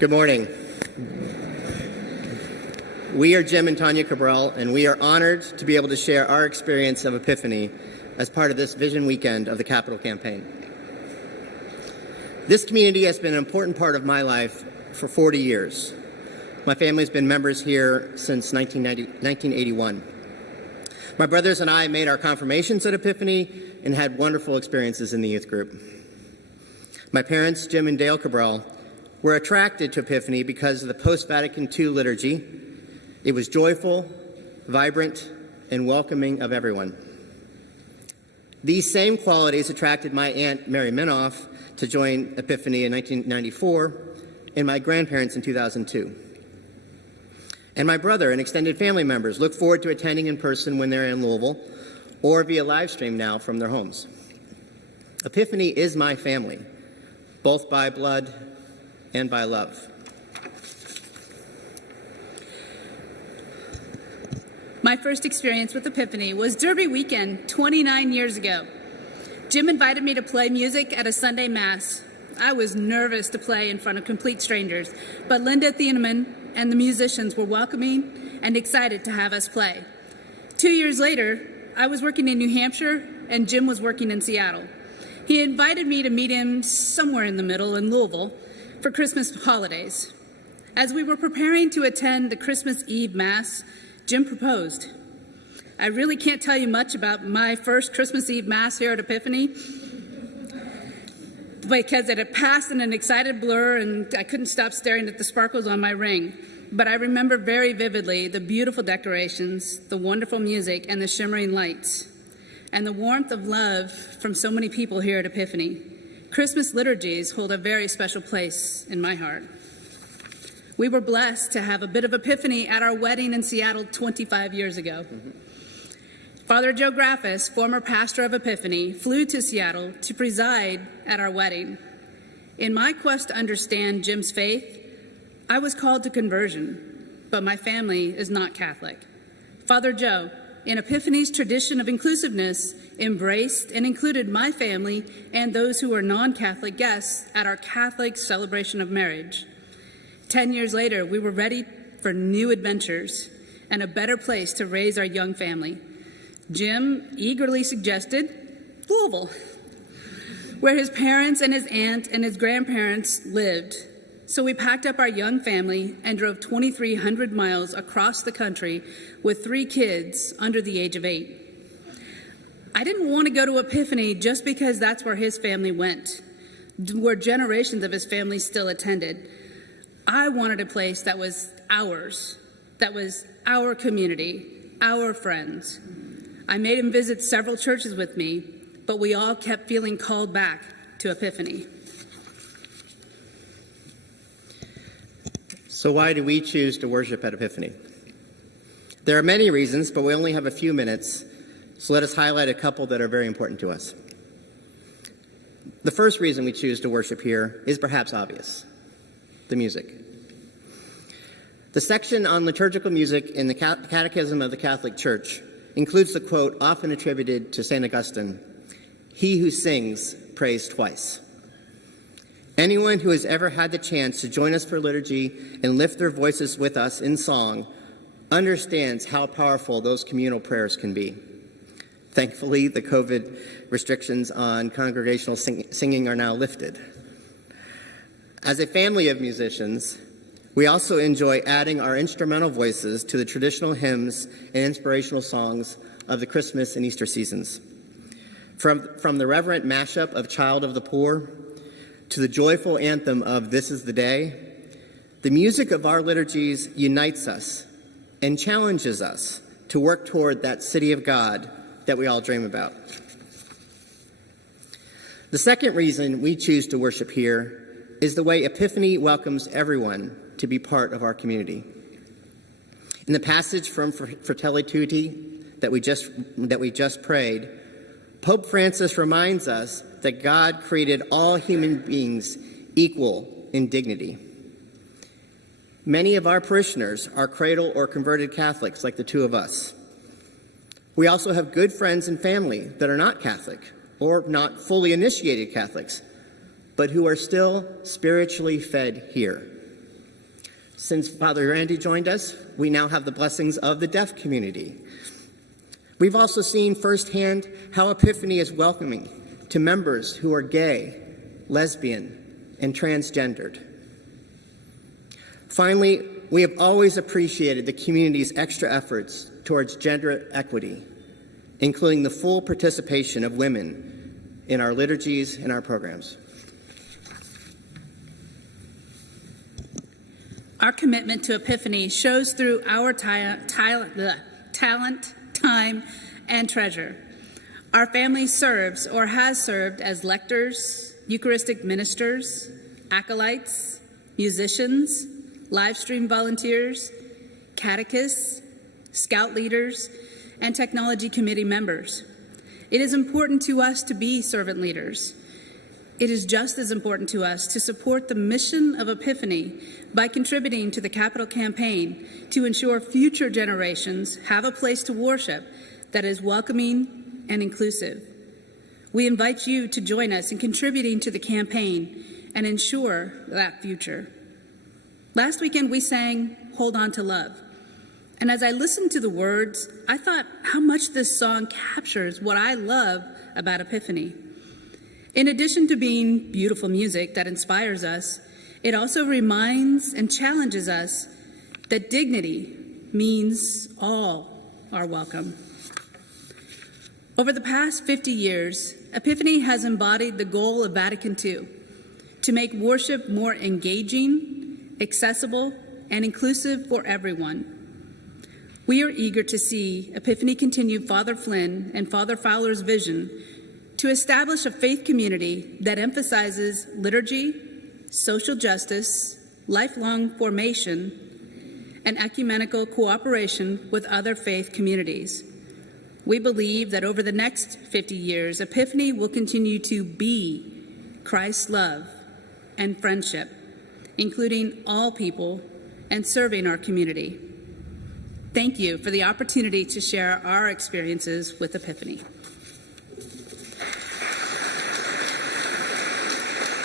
Good morning. We are Jim and Tonya Cabral, and we are honored to be able to share our experience of Epiphany as part of this Vision Weekend of the Capital Campaign. This community has been an important part of my life for 40 years. My family's been members here since 1981. My brothers and I made our confirmations at Epiphany and had wonderful experiences in the youth group. My parents, Jim and Dale Cabral, were attracted to Epiphany because of the post-Vatican II liturgy. It was joyful, vibrant, and welcoming of everyone. These same qualities attracted my Aunt Mary Minoff to join Epiphany in 1994 and my grandparents in 2002. And my brother and extended family members look forward to attending in person when they're in Louisville or via live stream now from their homes. Epiphany is my family, both by blood and by love. My first experience with Epiphany was Derby weekend 29 years ago. Jim invited me to play music at a Sunday Mass. I was nervous to play in front of complete strangers, but Linda Thieneman and the musicians were welcoming and excited to have us play. 2 years later, I was working in New Hampshire and Jim was working in Seattle. He invited me to meet him somewhere in the middle in Louisville for Christmas holidays. As we were preparing to attend the Christmas Eve Mass, Jim proposed. I really can't tell you much about my first Christmas Eve Mass here at Epiphany because it had passed in an excited blur and I couldn't stop staring at the sparkles on my ring. But I remember very vividly the beautiful decorations, the wonderful music, and the shimmering lights, and the warmth of love from so many people here at Epiphany. Christmas liturgies hold a very special place in my heart. We were blessed to have a bit of Epiphany at our wedding in Seattle 25 years ago. Father Joe Graffis, former pastor of Epiphany, flew to Seattle to preside at our wedding. In my quest to understand Jim's faith, I was called to conversion, but my family is not Catholic. Father Joe, in Epiphany's tradition of inclusiveness, embraced and included my family and those who were non-Catholic guests at our Catholic celebration of marriage. 10 years later, we were ready for new adventures and a better place to raise our young family. Jim eagerly suggested Louisville, where his parents and his aunt and his grandparents lived. So we packed up our young family and drove 2,300 miles across the country with 3 kids under the age of 8. I didn't want to go to Epiphany just because that's where his family went, where generations of his family still attended. I wanted a place that was ours, that was our community, our friends. I made him visit several churches with me, but we all kept feeling called back to Epiphany. So why do we choose to worship at Epiphany? There are many reasons, but we only have a few minutes, so let us highlight a couple that are very important to us. The first reason we choose to worship here is perhaps obvious: the music. The section on liturgical music in the Catechism of the Catholic Church includes the quote often attributed to St. Augustine, "He who sings prays twice." Anyone who has ever had the chance to join us for liturgy and lift their voices with us in song understands how powerful those communal prayers can be. Thankfully, the COVID restrictions on congregational singing are now lifted. As a family of musicians, we also enjoy adding our instrumental voices to the traditional hymns and inspirational songs of the Christmas and Easter seasons. From the reverent mashup of Child of the Poor to the joyful anthem of This Is the Day, the music of our liturgies unites us and challenges us to work toward that city of God that we all dream about. The second reason we choose to worship here is the way Epiphany welcomes everyone to be part of our community. In the passage from Fratelli Tutti that we just prayed, Pope Francis reminds us that God created all human beings equal in dignity. Many of our parishioners are cradle or converted Catholics, like the two of us. We also have good friends and family that are not Catholic or not fully initiated Catholics, but who are still spiritually fed here. Since Father Randy joined us, we now have the blessings of the deaf community. We've also seen firsthand how Epiphany is welcoming to members who are gay, lesbian, and transgendered. Finally, we have always appreciated the community's extra efforts towards gender equity, including the full participation of women in our liturgies and our programs. Our commitment to Epiphany shows through our talent, time, and treasure. Our family serves or has served as lectors, Eucharistic ministers, acolytes, musicians, live stream volunteers, catechists, scout leaders, and technology committee members. It is important to us to be servant leaders. It is just as important to us to support the mission of Epiphany by contributing to the capital campaign to ensure future generations have a place to worship that is welcoming and inclusive. We invite you to join us in contributing to the campaign and ensure that future. Last weekend we sang Hold On to Love. And as I listened to the words, I thought how much this song captures what I love about Epiphany. In addition to being beautiful music that inspires us, it also reminds and challenges us that dignity means all are welcome. Over the past 50 years, Epiphany has embodied the goal of Vatican II to make worship more engaging, accessible, and inclusive for everyone. We are eager to see Epiphany continue Father Flynn and Father Fowler's vision to establish a faith community that emphasizes liturgy, social justice, lifelong formation, and ecumenical cooperation with other faith communities. We believe that over the next 50 years, Epiphany will continue to be Christ's love and friendship, including all people and serving our community. Thank you for the opportunity to share our experiences with Epiphany.